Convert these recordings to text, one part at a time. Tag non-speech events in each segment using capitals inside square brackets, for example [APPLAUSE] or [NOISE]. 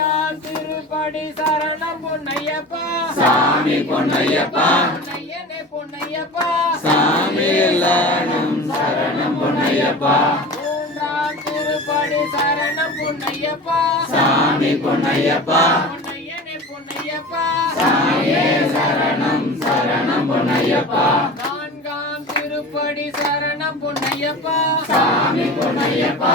பொன்னையப்பா திருப்படி சரணம் பொன்னையப்பா சாமி பொன்னையப்பா பொன்னையனே பொன்னையப்பா சாமி சரணம் பொன்னையப்பா மூன்றாம் திருப்படி சரணம் பொன்னையப்பா சாமி பொன்னையப்பா பொன்னையனே பொன்னையப்பா சாமி சரணம் சரணம் பொன்னையப்பா நான்காம் திருப்படி சரணம் பொன்னையப்பா சாமி பொன்னையப்பா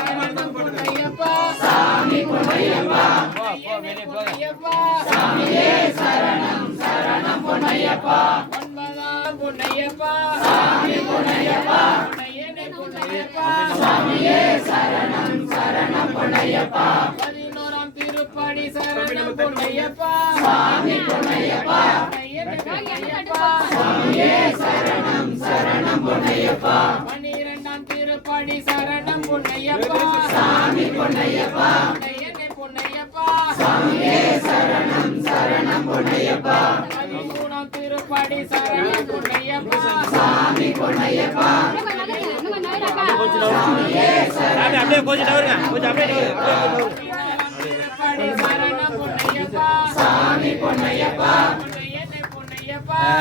மிக்கொண்டு ஐயப்பா சாமியே சரணம் சரணம் பொன்னையப்பா பொன்னையப்பா சாமி பொன்னையப்பா சாமியே சரணம் சரணம் பொன்னையப்பா பதினோராம் திருப்படி சரணம் பொன்னையப்பா சாமி பொன்னையப்பா சாமியே சரணம் சரணம் பொன்னையப்பா திருப்பாடி சரணம் பொன்னையப்பா சாமி பொன்னையப்பா சாமி பொன்னையப்பா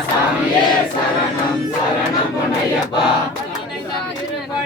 சாமியே சரணம் சரணம் பொன்னையப்பா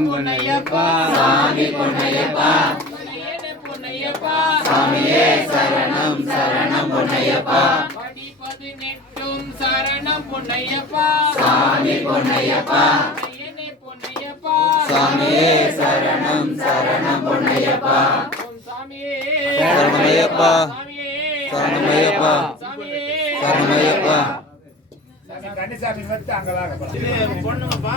சாமியே சரணம் சரணம் பொன்னையப்பா சாமியே சரணம் சரணம் பொன்னையப்பா சாமியே சரணம் சரணம் பொன்னையப்பா சாமியே சரணம் சரணம் பொன்னையப்பா சரணம் பொன்னையப்பா சரணம் பொன்னையப்பா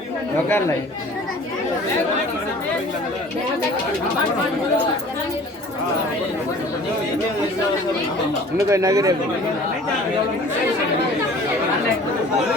कारण [LAUGHS] [LAUGHS]